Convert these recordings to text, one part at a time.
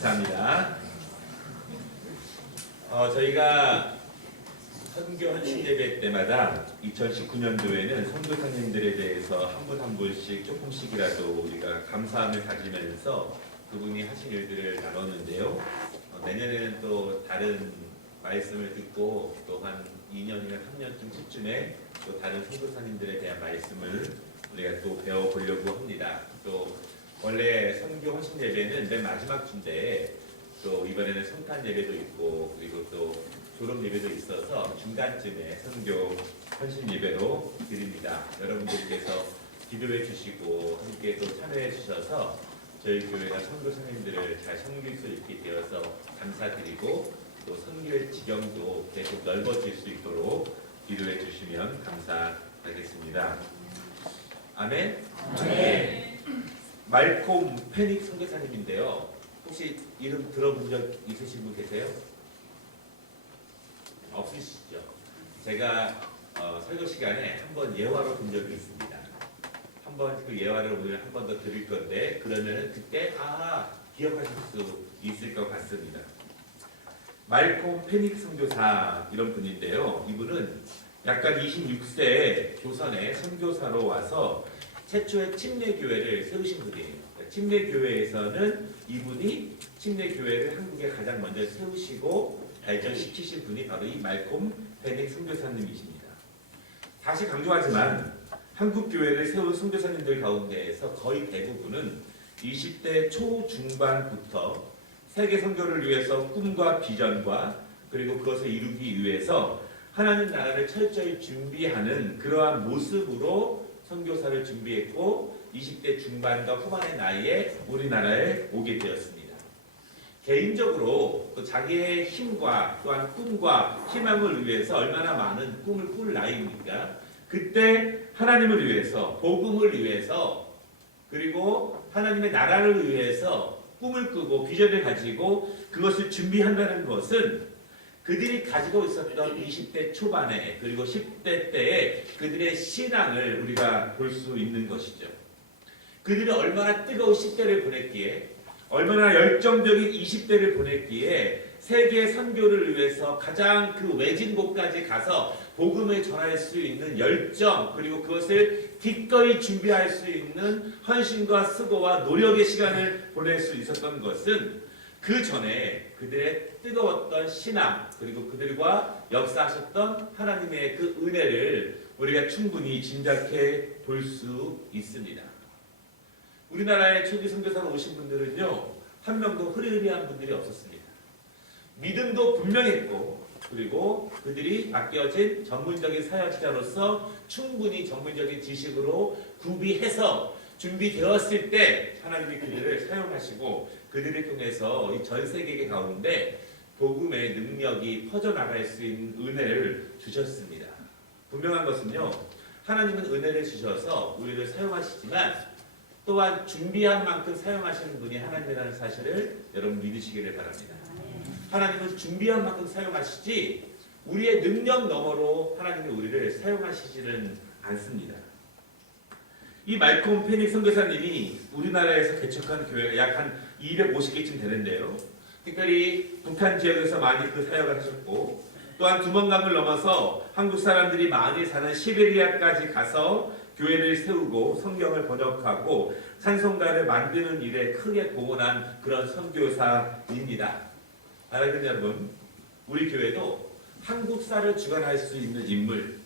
감사합니다. 저희가 선교 헌신 예배 때마다 2019년도에는 선교사님들에 대해서 한 분 한 분씩 조금씩이라도 우리가 감사함을 가지면서 그분이 하신 일들을 나눴는데요. 내년에는 또 다른 말씀을 듣고 또 한 2년이나 3년쯤 후쯤에 또 다른 선교사님들에 대한 말씀을 우리가 또 배워보려고 합니다. 또 원래 선교 헌신 예배는 맨 마지막 주인데 또 이번에는 성탄 예배도 있고 그리고 또 졸업 예배도 있어서 중간쯤에 선교 헌신 예배로 드립니다. 여러분들께서 기도해 주시고 함께 또 참여해 주셔서 저희 교회가 선교사님들을 잘 섬길 수 있게 되어서 감사드리고 또 선교의 지경도 계속 넓어질 수 있도록 기도해 주시면 감사하겠습니다. 아멘. 네. 말콤 페닉 선교사님인데요. 혹시 이름 들어본 적 있으신 분 계세요? 없으시죠? 제가 설교 시간에 한번 예화로 본 적이 있습니다. 한번 그 예화를 오늘 한 번 더 드릴 건데 그러면 그때 기억하실 수 있을 것 같습니다. 말콤 페닉 선교사 이런 분인데요. 이분은 약간 26세에 조선에 선교사로 와서 최초의 침례교회를 세우신 분이에요. 침례교회에서는 이분이 침례교회를 한국에 가장 먼저 세우시고 발전시키신 분이 바로 이 말콤 페닉 선교사님이십니다. 다시 강조하지만 한국 교회를 세운 선교사님들 가운데에서 거의 대부분은 20대 초중반부터 세계 선교를 위해서 꿈과 비전과 그리고 그것을 이루기 위해서 하나님 나라를 철저히 준비하는 그러한 모습으로 선교사를 준비했고 20대 중반과 후반의 나이에 우리나라에 오게 되었습니다. 개인적으로 또 자기의 힘과 또한 꿈과 희망을 위해서 얼마나 많은 꿈을 꿀 나이입니까? 그때 하나님을 위해서, 복음을 위해서, 그리고 하나님의 나라를 위해서 꿈을 꾸고 비전을 가지고 그것을 준비한다는 것은 그들이 가지고 있었던 20대 초반에 그리고 10대 때의 그들의 신앙을 우리가 볼 수 있는 것이죠. 그들이 얼마나 뜨거운 10대를 보냈기에 얼마나 열정적인 20대를 보냈기에 세계 선교를 위해서 가장 그 외진 곳까지 가서 복음을 전할 수 있는 열정 그리고 그것을 기꺼이 준비할 수 있는 헌신과 수고와 노력의 시간을 보낼 수 있었던 것은 그 전에 그들의 뜨거웠던 신앙 그리고 그들과 역사하셨던 하나님의 그 은혜를 우리가 충분히 짐작해 볼 수 있습니다. 우리나라에 초기 선교사로 오신 분들은요, 한 명도 흐리흐리한 분들이 없었습니다. 믿음도 분명했고 그리고 그들이 맡겨진 전문적인 사역자로서 충분히 전문적인 지식으로 구비해서 준비되었을 때 하나님이 그들을 사용하시고 그들을 통해서 이 전 세계 가운데 복음의 능력이 퍼져나갈 수 있는 은혜를 주셨습니다. 분명한 것은요, 하나님은 은혜를 주셔서 우리를 사용하시지만 또한 준비한 만큼 사용하시는 분이 하나님이라는 사실을 여러분 믿으시기를 바랍니다. 하나님은 준비한 만큼 사용하시지 우리의 능력 너머로 하나님이 우리를 사용하시지는 않습니다. 이 말콤 페닉 선교사님이 우리나라에서 개척한 교회가 약 한 250개쯤 되는데요. 특별히 북한 지역에서 많이 그 사역을 하셨고 또한 두번강을 넘어서 한국 사람들이 많이 사는 시베리아까지 가서 교회를 세우고 성경을 번역하고 찬송가를 만드는 일에 크게 공헌한 그런 선교사입니다. 여러분, 여러분, 우리 교회도 한국사를 주관할 수 있는 인물,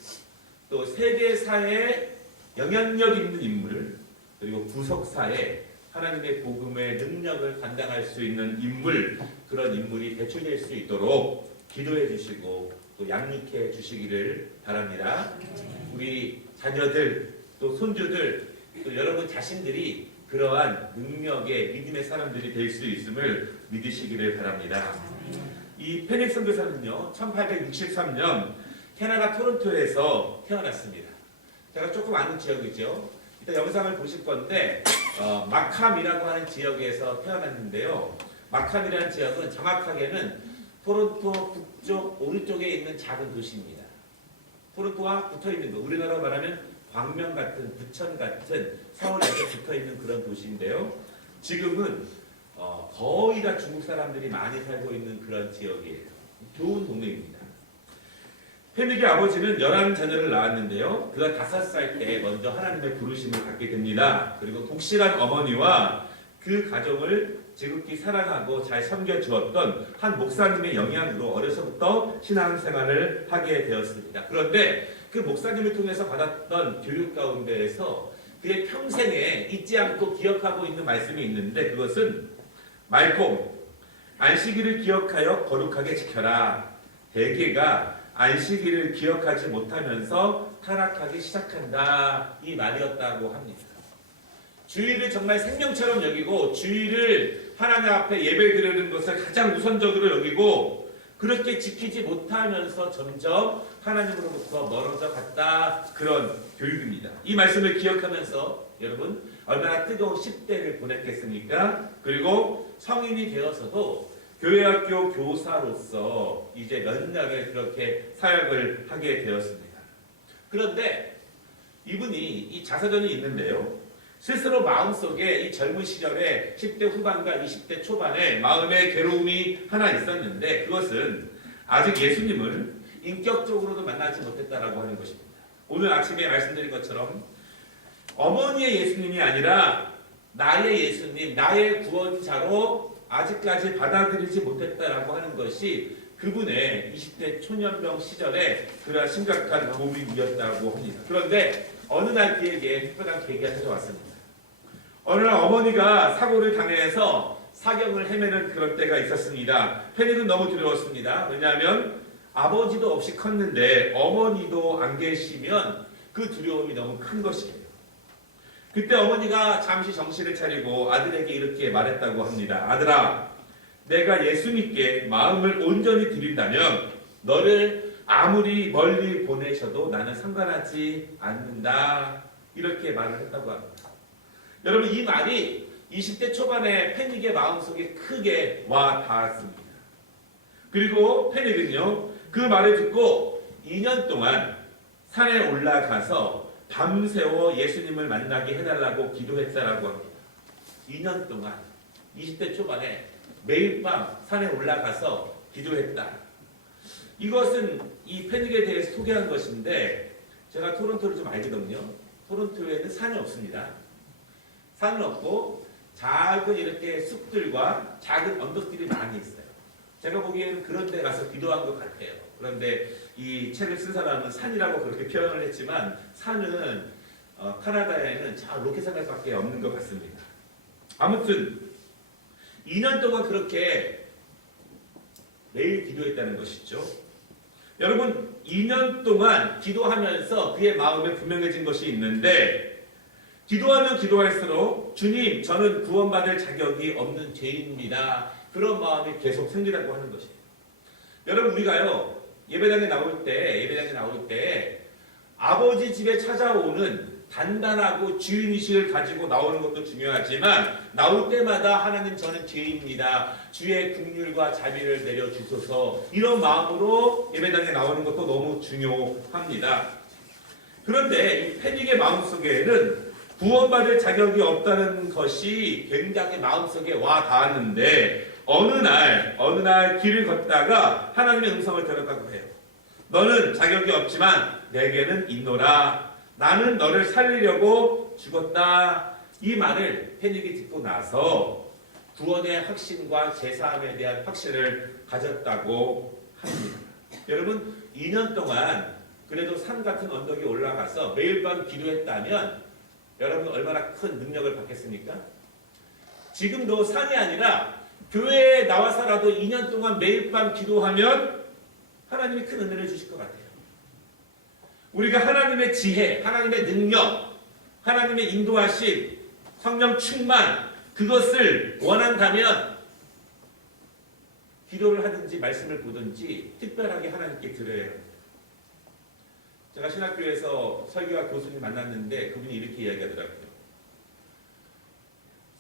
또 세계사에 영향력 있는 인물, 그리고 구속사에 하나님의 복음의 능력을 감당할 수 있는 인물, 그런 인물이 배출될 수 있도록 기도해 주시고 또 양육해 주시기를 바랍니다. 우리 자녀들, 또 손주들, 또 여러분 자신들이 그러한 능력의 믿음의 사람들이 될 수 있음을 믿으시기를 바랍니다. 이 페닉 선교사는요, 1863년 캐나다 토론토에서 태어났습니다. 제가 조금 아는 지역이죠. 이따 영상을 보실 건데 마캄이라고 하는 지역에서 태어났는데요. 마캄이라는 지역은 정확하게는 토론토 북쪽 오른쪽에 있는 작은 도시입니다. 토론토와 붙어있는 거, 우리나라로 말하면 광명 같은 부천 같은 서울에서 붙어있는 그런 도시인데요. 지금은 거의 다 중국 사람들이 많이 살고 있는 그런 지역이에요. 좋은 동네입니다. 페닉의 아버지는 11자녀를 낳았는데요. 그가 5살 때 먼저 하나님의 부르심을 갖게 됩니다. 그리고 독실한 어머니와 그 가정을 지극히 사랑하고 잘 섬겨주었던 한 목사님의 영향으로 어려서부터 신앙생활을 하게 되었습니다. 그런데 그 목사님을 통해서 받았던 교육 가운데에서 그의 평생에 잊지 않고 기억하고 있는 말씀이 있는데, 그것은 말콤, 안식일을 기억하여 거룩하게 지켜라. 대개가 안식일을 기억하지 못하면서 타락하기 시작한다, 이 말이었다고 합니다. 주일을 정말 생명처럼 여기고 주일을 하나님 앞에 예배드리는 것을 가장 우선적으로 여기고 그렇게 지키지 못하면서 점점 하나님으로부터 멀어져 갔다, 그런 교육입니다. 이 말씀을 기억하면서 여러분 얼마나 뜨거운 10대를 보냈겠습니까? 그리고 성인이 되어서도 교회학교 교사로서 이제 몇 년을 그렇게 사역을 하게 되었습니다. 그런데 이분이 이 자서전이 있는데요. 스스로 마음속에 이 젊은 시절에 10대 후반과 20대 초반에 마음의 괴로움이 하나 있었는데, 그것은 아직 예수님을 인격적으로도 만나지 못했다라고 하는 것입니다. 오늘 아침에 말씀드린 것처럼 어머니의 예수님이 아니라 나의 예수님, 나의 구원자로 아직까지 받아들이지 못했다라고 하는 것이 그분의 20대 초년병 시절에 그러한 심각한 고민이었다고 합니다. 그런데 어느 날 그에게 특별한 계기가 찾아왔습니다. 어느 날 어머니가 사고를 당해서 사경을 헤매는 그런 때가 있었습니다. 페닉은 너무 두려웠습니다. 왜냐하면 아버지도 없이 컸는데 어머니도 안 계시면 그 두려움이 너무 큰 것이에요. 그때 어머니가 잠시 정신을 차리고 아들에게 이렇게 말했다고 합니다. 아들아, 내가 예수님께 마음을 온전히 드린다면 너를 아무리 멀리 보내셔도 나는 상관하지 않는다, 이렇게 말을 했다고 합니다. 여러분, 이 말이 20대 초반에 페닉의 마음속에 크게 와 닿았습니다. 그리고 페닉은요, 그 말을 듣고 2년 동안 산에 올라가서 밤새워 예수님을 만나게 해달라고 기도했다라고 합니다. 2년 동안 20대 초반에 매일 밤 산에 올라가서 기도했다. 이것은 이 페닉에 대해서 소개한 것인데, 제가 토론토를 좀 알거든요. 토론토에는 산이 없습니다. 산은 없고 작은 이렇게 숲들과 작은 언덕들이 많이 있어요. 제가 보기에는 그런 데 가서 기도한 것 같아요. 그런데 이 책을 쓴 사람은 산이라고 그렇게 표현을 했지만 산은 카나다에는 저 로켓산맥밖에 없는 것 같습니다. 아무튼 2년 동안 그렇게 매일 기도했다는 것이죠. 여러분, 2년 동안 기도하면서 그의 마음에 분명해진 것이 있는데, 기도하면 기도할수록 주님, 저는 구원받을 자격이 없는 죄인입니다, 그런 마음이 계속 생기라고 하는 것이에요. 여러분, 우리가요 예배당에 나올 때 아버지 집에 찾아오는 단단하고 주인의식을 가지고 나오는 것도 중요하지만, 나올 때마다 하나님, 저는 죄인입니다, 주의 긍휼과 자비를 내려주소서, 이런 마음으로 예배당에 나오는 것도 너무 중요합니다. 그런데 이 페닉의 마음속에는 구원받을 자격이 없다는 것이 굉장히 마음속에 와 닿았는데, 어느 날 길을 걷다가 하나님의 음성을 들었다고 해요. 너는 자격이 없지만 내게는 있노라. 나는 너를 살리려고 죽었다. 이 말을 페닉이 듣고 나서 구원의 확신과 제사함에 대한 확신을 가졌다고 합니다. 여러분, 2년 동안 그래도 산 같은 언덕에 올라가서 매일 밤 기도했다면 여러분 얼마나 큰 능력을 받겠습니까? 지금도 산이 아니라 교회에 나와서라도 2년 동안 매일 밤 기도하면 하나님이 큰 은혜를 주실 것 같아요. 우리가 하나님의 지혜, 하나님의 능력, 하나님의 인도하심, 성령 충만, 그것을 원한다면 기도를 하든지 말씀을 보든지 특별하게 하나님께 드려야 합니다. 제가 신학교에서 설교와 교수님 만났는데 그분이 이렇게 이야기하더라고요.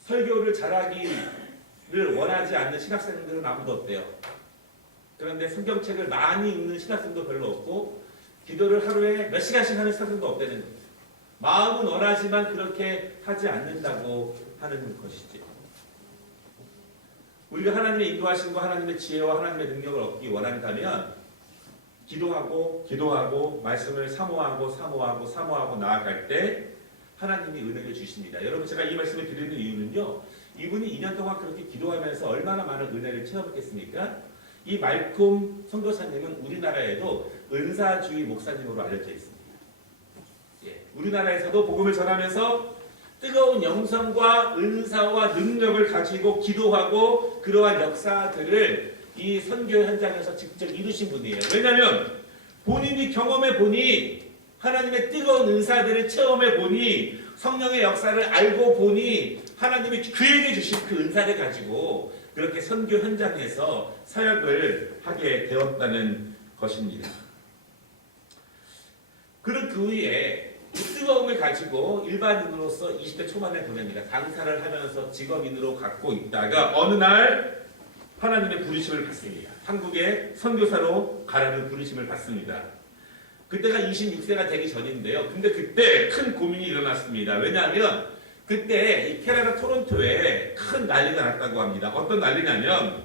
설교를 잘하기를 원하지 않는 신학생들은 아무도 없대요. 그런데 성경책을 많이 읽는 신학생도 별로 없고 기도를 하루에 몇 시간씩 하는 신학생도 없다는 거예요. 마음은 원하지만 그렇게 하지 않는다고 하는 것이죠. 우리가 하나님의 인도하심과 하나님의 지혜와 하나님의 능력을 얻기 원한다면 기도하고 말씀을 사모하고 나아갈 때 하나님이 은혜를 주십니다. 여러분 제가 이 말씀을 드리는 이유는요. 이분이 2년 동안 그렇게 기도하면서 얼마나 많은 은혜를 체험했겠습니까? 이 말콤 선교사님은 우리나라에도 은사주의 목사님으로 알려져 있습니다. 예, 우리나라에서도 복음을 전하면서 뜨거운 영성과 은사와 능력을 가지고 기도하고 그러한 역사들을 이 선교 현장에서 직접 이루신 분이에요. 왜냐하면 본인이 경험해 보니 하나님의 뜨거운 은사들을 체험해 보니 성령의 역사를 알고 보니 하나님이 그에게 주신 그 은사를 가지고 그렇게 선교 현장에서 사역을 하게 되었다는 것입니다. 그런 그 후에 뜨거움을 가지고 일반인으로서 20대 초반에 보냅니다. 강사를 하면서 직업인으로 갖고 있다가 어느 날 하나님의 부르심을 받습니다. 한국에 선교사로 가라는 부르심을 받습니다. 그때가 26세가 되기 전인데요. 근데 그때 큰 고민이 일어났습니다. 왜냐하면 그때 이 캐나다 토론토에 큰 난리가 났다고 합니다. 어떤 난리냐면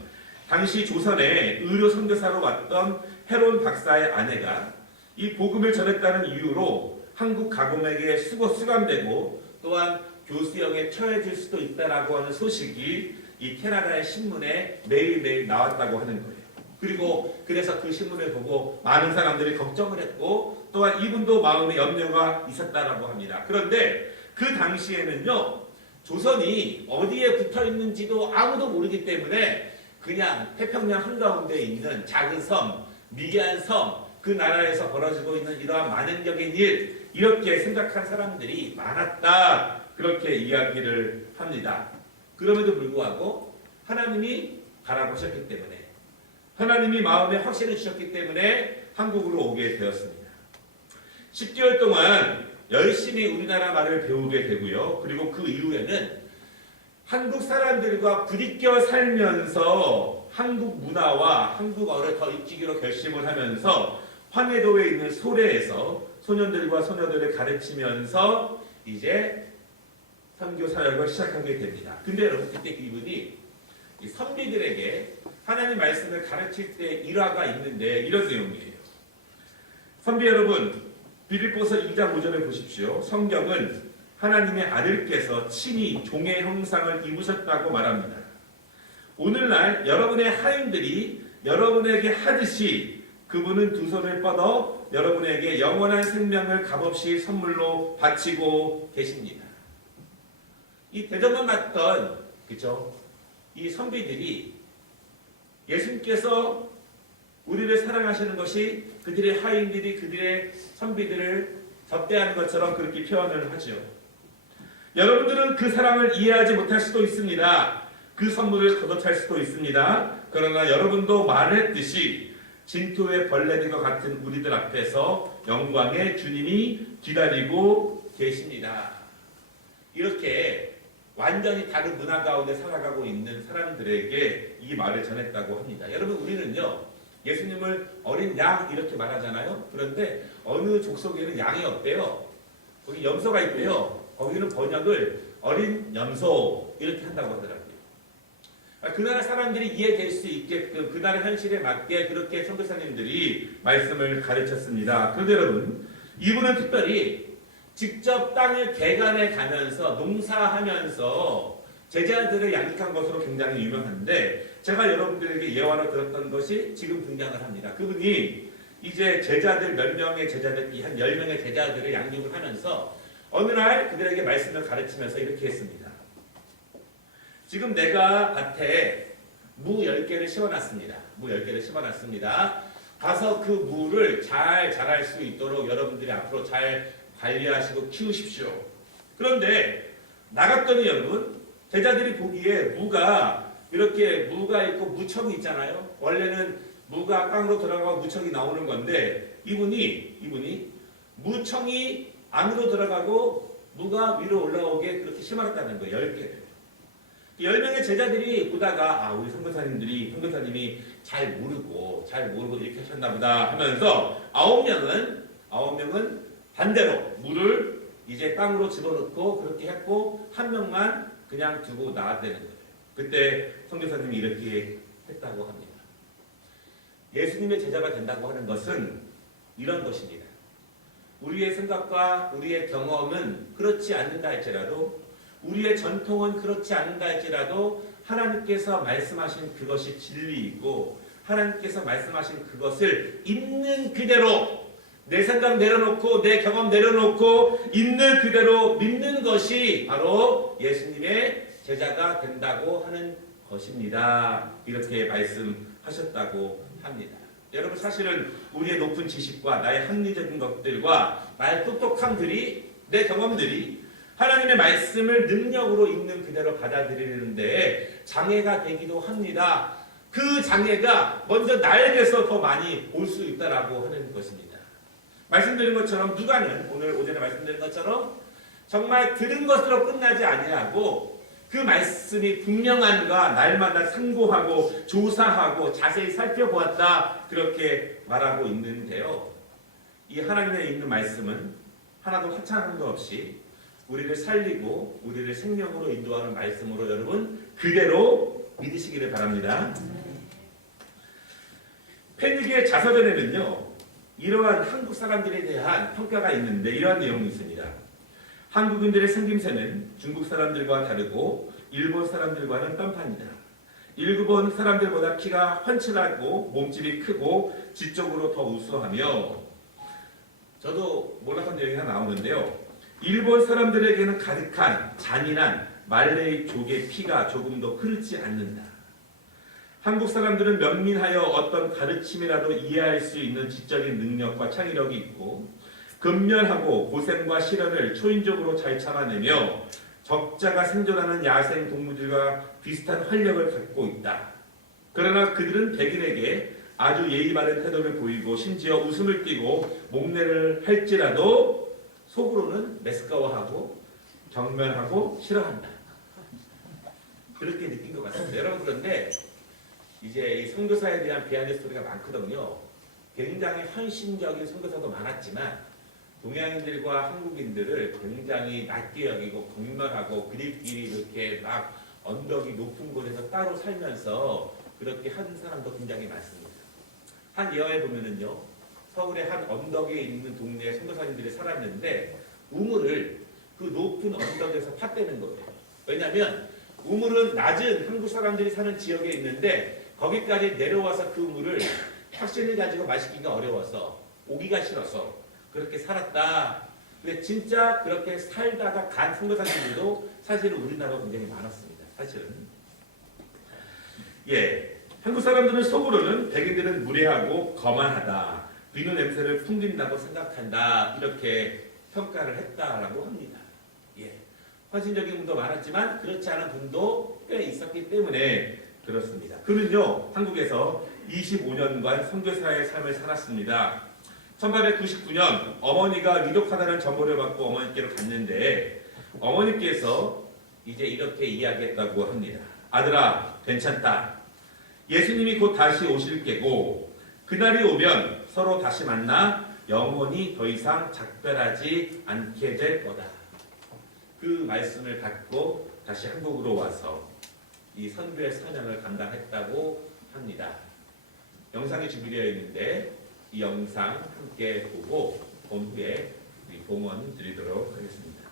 당시 조선에 의료 선교사로 왔던 헤론 박사의 아내가 이 복음을 전했다는 이유로 한국 가공에게 수감되고 또한 교수형에 처해질 수도 있다라고 하는 소식이 이 캐나다의 신문에 매일매일 나왔다고 하는 거예요. 그리고 그래서 그 신문을 보고 많은 사람들이 걱정을 했고 또한 이분도 마음에 염려가 있었다라고 합니다. 그런데 그 당시에는요. 조선이 어디에 붙어 있는지도 아무도 모르기 때문에 그냥 태평양 한가운데 있는 작은 섬, 미개한 섬, 그 나라에서 벌어지고 있는 이러한 만행적인 일 이렇게 생각한 사람들이 많았다. 그렇게 이야기를 합니다. 그럼에도 불구하고 하나님이 가라고 하셨기 때문에 하나님이 마음에 확신을 주셨기 때문에 한국으로 오게 되었습니다. 10개월 동안 열심히 우리나라 말을 배우게 되고요. 그리고 그 이후에는 한국 사람들과 부딪혀 살면서 한국 문화와 한국어를 더 익히기로 결심을 하면서 황해도에 있는 소래에서 소년들과 소녀들을 가르치면서 이제 선교 사역을 시작하게 됩니다. 근데 여러분 그때 이분이 이 선비들에게 하나님 말씀을 가르칠 때 일화가 있는데 이런 내용이에요. 선비 여러분, 빌립보서 2장 5절을 보십시오. 성경은 하나님의 아들께서 친히 종의 형상을 입으셨다고 말합니다. 오늘날 여러분의 하인들이 여러분에게 하듯이 그분은 두 손을 뻗어 여러분에게 영원한 생명을 값없이 선물로 바치고 계십니다. 이 대접만 받던 그죠? 이 선비들이 예수님께서 우리를 사랑하시는 것이 그들의 하인들이 그들의 선비들을 접대하는 것처럼 그렇게 표현을 하죠. 여러분들은 그 사랑을 이해하지 못할 수도 있습니다. 그 선물을 걷어찰 수도 있습니다. 그러나 여러분도 말했듯이 진토의 벌레들과 같은 우리들 앞에서 영광의 주님이 기다리고 계십니다. 이렇게 완전히 다른 문화 가운데 살아가고 있는 사람들에게 이 말을 전했다고 합니다. 여러분 우리는요 예수님을 어린 양 이렇게 말하잖아요. 그런데 어느 족속에는 양이 없대요. 거기 염소가 있대요. 거기는 번역을 어린 염소 이렇게 한다고 하더라고요. 그 나라 사람들이 이해될 수 있게끔 그 나라 현실에 맞게 그렇게 선교사님들이 말씀을 가르쳤습니다. 그런데 여러분 이분은 특별히 직접 땅을 개간해 가면서 농사하면서 제자들을 양육한 것으로 굉장히 유명한데 제가 여러분들에게 예화로 들었던 것이 지금 등장을 합니다. 그분이 이제 제자들 몇 명의 제자들 한 10명의 제자들을 양육을 하면서 어느 날 그들에게 말씀을 가르치면서 이렇게 했습니다. 지금 내가 밭에 무 10개를 심어놨습니다. 무 10개를 심어놨습니다. 가서 그 무를 잘 자랄 수 있도록 여러분들이 앞으로 잘 관리하시고 키우십시오. 그런데 나갔더니 여러분 제자들이 보기에 무가 이렇게 무가 있고 무청이 있잖아요. 원래는 무가 땅으로 들어가고 무청이 나오는 건데 이분이 무청이 안으로 들어가고 무가 위로 올라오게 그렇게 심어놨다는 거예요. 10개를. 10명의 제자들이 보다가 우리 선교사님이 잘 모르고 이렇게 하셨나 보다 하면서 9명은 반대로 물을 이제 땅으로 집어넣고 그렇게 했고 한 명만 그냥 두고 나왔다는 거예요. 그때 선교사님이 이렇게 했다고 합니다. 예수님의 제자가 된다고 하는 것은 이런 것입니다. 우리의 생각과 우리의 경험은 그렇지 않는다 할지라도, 우리의 전통은 그렇지 않는다 할지라도 하나님께서 말씀하신 그것이 진리이고 하나님께서 말씀하신 그것을 있는 그대로, 내 생각 내려놓고 내 경험 내려놓고 있는 그대로 믿는 것이 바로 예수님의 제자가 된다고 하는 것입니다. 이렇게 말씀하셨다고 합니다. 여러분, 사실은 우리의 높은 지식과 나의 합리적인 것들과 나의 똑똑함들이, 내 경험들이 하나님의 말씀을 능력으로 있는 그대로 받아들이는데 장애가 되기도 합니다. 그 장애가 먼저 나에게서 더 많이 올 수 있다라고 하는 것입니다. 말씀드린 것처럼 누가는 오늘 오전에 말씀드린 것처럼 정말 들은 것으로 끝나지 아니하고 그 말씀이 분명한가 날마다 상고하고 조사하고 자세히 살펴보았다, 그렇게 말하고 있는데요. 이 하나님의 있는 말씀은 하나도 하찮음도 없이 우리를 살리고 우리를 생명으로 인도하는 말씀으로 여러분 그대로 믿으시기를 바랍니다. 페니게 자서전에는요, 이러한 한국 사람들에 대한 평가가 있는데 이러한 내용이 있습니다. 한국인들의 생김새는 중국 사람들과 다르고 일본 사람들과는 딴판이다. 일본 사람들보다 키가 훤칠하고 몸집이 크고 지적으로 더 우수하며, 저도 몰랐던 내용이 하나 나오는데요. 일본 사람들에게는 가득한 잔인한 말레이 족의 피가 조금 더 흐르지 않는다. 한국 사람들은 면민하여 어떤 가르침이라도 이해할 수 있는 지적인 능력과 창의력이 있고 근면하고 고생과 시련을 초인적으로 잘 참아내며 적자가 생존하는 야생 동물들과 비슷한 활력을 갖고 있다. 그러나 그들은 백인에게 아주 예의 바른 태도를 보이고 심지어 웃음을 띠고 목례를 할지라도 속으로는 메스꺼워하고 경멸하고 싫어한다. 그렇게 느낀 것 같습니다. 여러분, 그런데 이제 이 선교사에 대한 비하인드 스토리가 많거든요. 굉장히 헌신적인 선교사도 많았지만 동양인들과 한국인들을 굉장히 낮게 여기고 경멸하고 그들끼리 이렇게 막 언덕이 높은 곳에서 따로 살면서 그렇게 한 사람도 굉장히 많습니다. 한 예화에 보면은요, 서울의 한 언덕에 있는 동네에 선교사님들이 살았는데 우물을 그 높은 언덕에서 팠대는 거예요. 왜냐하면 우물은 낮은 한국 사람들이 사는 지역에 있는데 거기까지 내려와서 그 물을 확신을 가지고 마시기가 어려워서 오기가 싫어서 그렇게 살았다. 근데 진짜 그렇게 살다가 간 선교사님들도 사실은 우리나라가 굉장히 많았습니다. 사실은. 예, 한국 사람들은 속으로는 백인들은 무례하고 거만하다, 비누 냄새를 풍긴다고 생각한다, 이렇게 평가를 했다라고 합니다. 예, 헌신적인 분도 많았지만 그렇지 않은 분도 꽤 있었기 때문에 그렇습니다. 그는요, 한국에서 25년간 선교사의 삶을 살았습니다. 1899년 어머니가 위독하다는 정보를 받고 어머니께로 갔는데 어머니께서 이제 이렇게 이야기했다고 합니다. 아들아, 괜찮다. 예수님이 곧 다시 오실 게고 그날이 오면 서로 다시 만나 영원히 더 이상 작별하지 않게 될 거다. 그 말씀을 받고 다시 한국으로 와서 이 선교의 사명을 감당했다고 합니다. 영상이 준비되어 있는데 이 영상 함께 보고 본 후에 우리 봉헌 드리도록 하겠습니다.